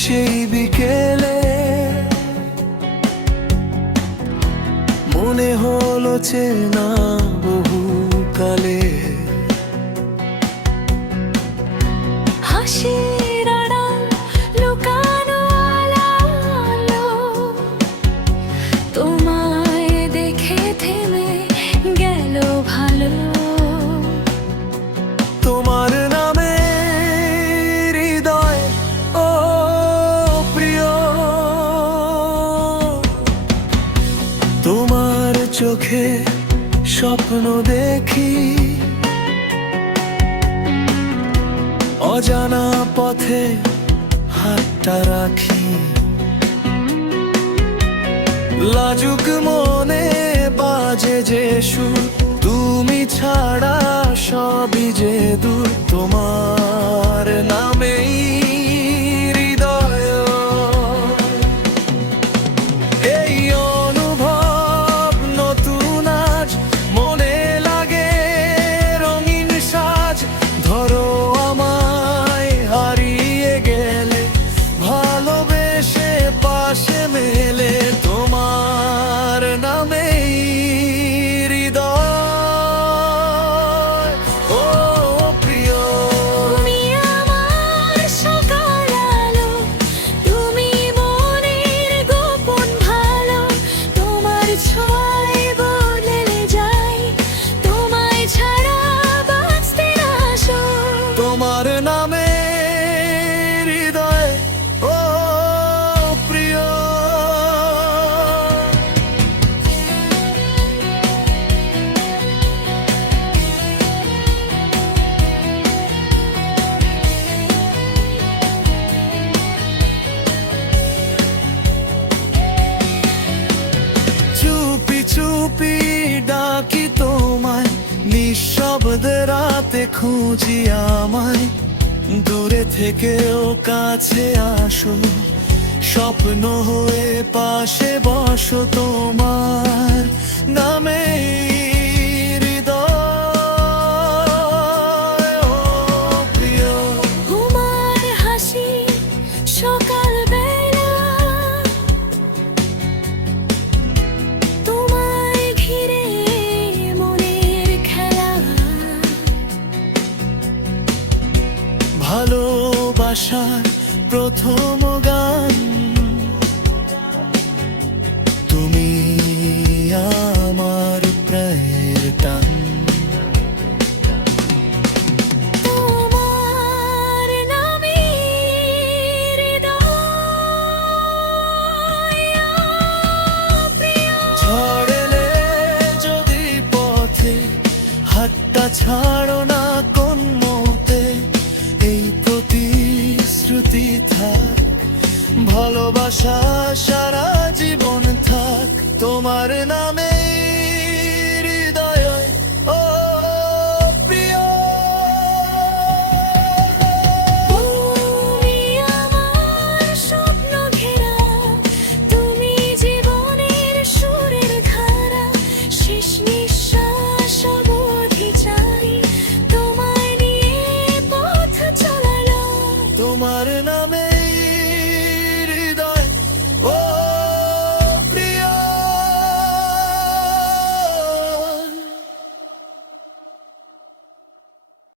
সেই বিকেলে মনে হলো চেনা বহুকালে। হাসির আড়াল লুকানো আলো, তোমায় দেখে থেমে গেল ভালো। তোমার নামে হৃদয় ও প্রিয়, তোমার চোখে স্বপ্ন দেখি, অজানা পথে হাতটা রাখি। লাজুক মনে বাজে যে সুর, তুমি ছাড়া সবই যে দূর। তোমার নামেই হৃদয়, এই অনুভব নতুন আজ, মনে লাগে রঙিন সাজ। ধরো আমায় হারিয়ে গেলে, ভালোবেসে পাশে মেলে। তোমার নামেই হৃদয় ও প্রিয়। তুমি আমার সকাল আলো, তুমি মনের গোপন ভালো। তোমার ছোঁয়ায় বদলে যাই, তোমায় ছাড়া বাঁচতে না সই। তোমার নামে হৃদয় ও প্রিয়। চুপি চুপি ডাকি তোমায়, নিঃশব্দে রাতে খুঁজি আমায়। দূরে থেকেও কাছে আসো, স্বপ্ন হয়ে পাশে বসো। তোমার নামে হৃদয় ও প্রিয়। তোমার হাসি সকাল বেলা, তোমায় ঘিরে মনের খেলা। ভালোবাসার প্রথম গান, তুমি আমার প্রাণের টান। তোমার নামে হৃদয় প্রিয়। ঝড় এলে যদি পথে, হাতটা ছাড়ো না কোন মতে। এই প্রতিশ্রুতি থাক, ভালোবাসা সারা জীবন থাক। তোমার নামে